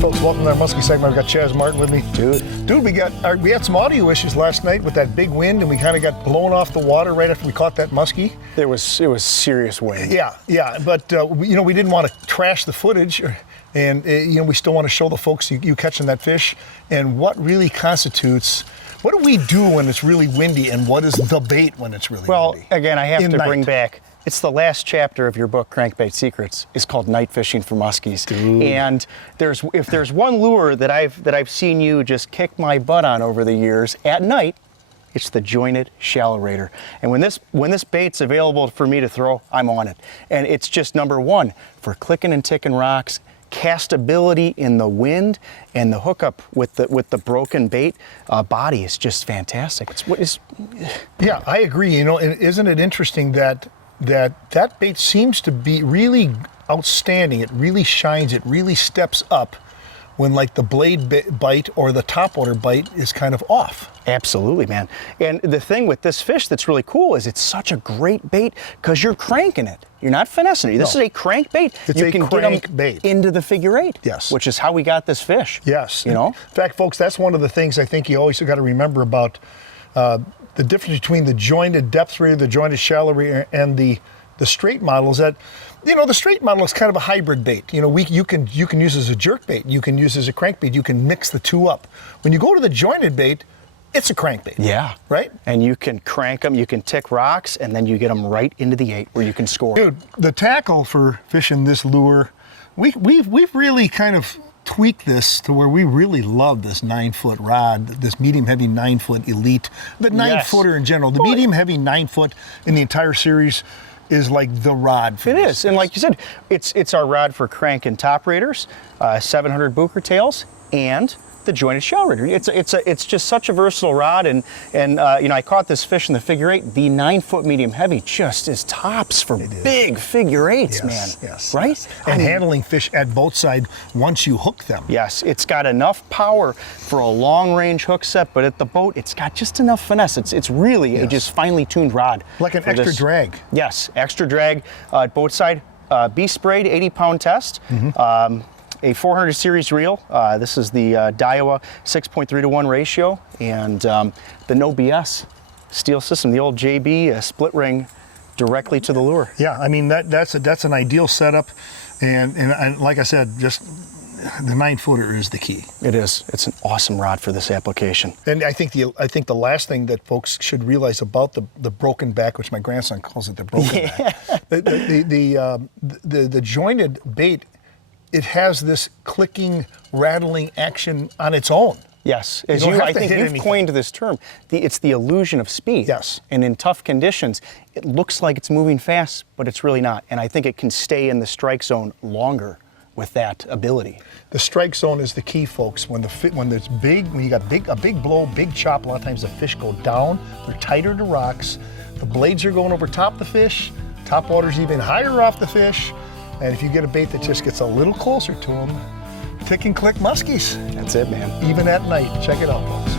folks, welcome to our Musky segment. I've got Chaz Martin with me. Dude, we had some audio issues last night with that big wind, and we kind of got blown off the water right after we caught that muskie. It was serious wind. Yeah, but we didn't want to trash the footage, and we still want to show the folks you catching that fish, and what really constitutes. What do we do when it's really windy, and what is the bait when it's really windy? Well, again, I have to bring back. It's the last chapter of your book, Crankbait Secrets. It's called Night Fishing for Muskies. Dude. And if there's one lure that I've seen you just kick my butt on over the years at night, it's the jointed shallow raider. And when this bait's available for me to throw, I'm on it. And it's just number one for clicking and ticking rocks, castability in the wind, and the hookup with the broken bait body is just fantastic. Yeah, I agree. And isn't it interesting that bait seems to be really outstanding. It really shines. It really steps up when like the blade bite or the topwater bite is kind of off. Absolutely, man. And the thing with this fish that's really cool is it's such a great bait because you're cranking it. You're not finessing it. This is a crankbait. It's a crankbait into the figure eight. Yes. Which is how we got this fish. Yes. In fact, folks, that's one of the things I think you always got to remember about the difference between the jointed depth raider, the jointed shallow raider, and the straight model is that, the straight model is kind of a hybrid bait. You can use as a jerk bait, you can use as a crankbait, you can mix the two up. When you go to the jointed bait, it's a crankbait. Yeah. Right? And you can crank them, you can tick rocks, and then you get them right into the 8 where you can score. Dude, the tackle for fishing this lure, we've really kind of tweak this to where we really love this 9-foot rod, this medium heavy 9-foot elite, the 9-footer in general. The medium heavy 9-foot in the entire series is like the rod for this. It is, and like you said, it's our rod for crank and top raiders, 700 booker tails, and the jointed shell raider. It's just such a versatile rod, and I caught this fish in the figure 8. The 9-foot medium heavy just is tops for big figure 8s, man. Yes. Right? And handling fish at both sides once you hook them. Yes, it's got enough power for a long range hook set, but at the boat, it's got just enough finesse. It's really a just finely tuned rod. Like an extra drag. Yes, extra drag at boat side. Beast Braid 80-pound test. A 400 series reel. This is the Daiwa 6.3-to-1 ratio, and the no BS steel system, the old JB split ring directly to the lure. Yeah, I mean that's an ideal setup, and like I said, just the 9-footer is the key. It is. It's an awesome rod for this application. And I think the last thing that folks should realize about the broken back, which my grandson calls it the broken back, the jointed bait. It has this clicking, rattling action on its own. Yes, I think you've coined this term. It's the illusion of speed. Yes. And in tough conditions, it looks like it's moving fast, but it's really not. And I think it can stay in the strike zone longer with that ability. The strike zone is the key, folks. When there's big, when you got a big blow, big chop, a lot of times the fish go down. They're tighter to rocks. The blades are going over top the fish. Top water's even higher off the fish. And if you get a bait that just gets a little closer to them, tick and click muskies. That's it, man. Even at night. Check it out, folks.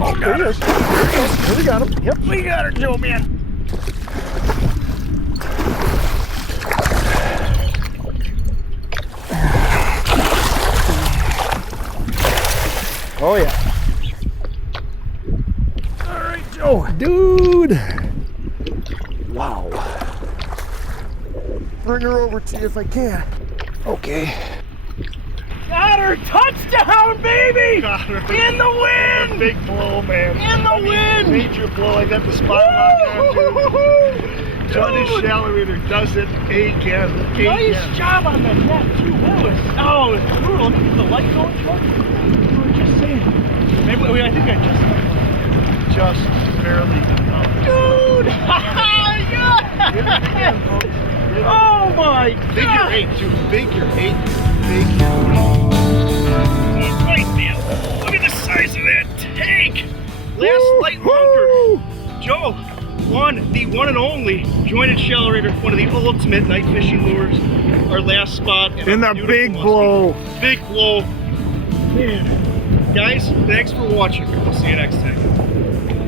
Oh, there he is. Here we got him. Yep, we got her, Joe, man. Oh, yeah. All right, Joe. Dude. Wow. Bring her over to you if I can. Okay. Got her! Touchdown, baby! Got her. In the wind! Big blow, man. In the wind! Major blow. I got the spot lock on, dude. Johnny Shallow Raider does it again. Nice job on the net, too. That was brutal. Let me get the light going, Chuck. You were just saying. Maybe, I think I just barely. Dude! Yeah! Get it again, folks. Oh my God! Figure 8, dude. Figure 8. Figure 8. All right, man. Look at the size of that tank. Last light lunker. Joe won the one and only jointed shallow raider, one of the ultimate night fishing lures. Our last spot In the big blow. Big blow. Man. Guys, thanks for watching. We'll see you next time.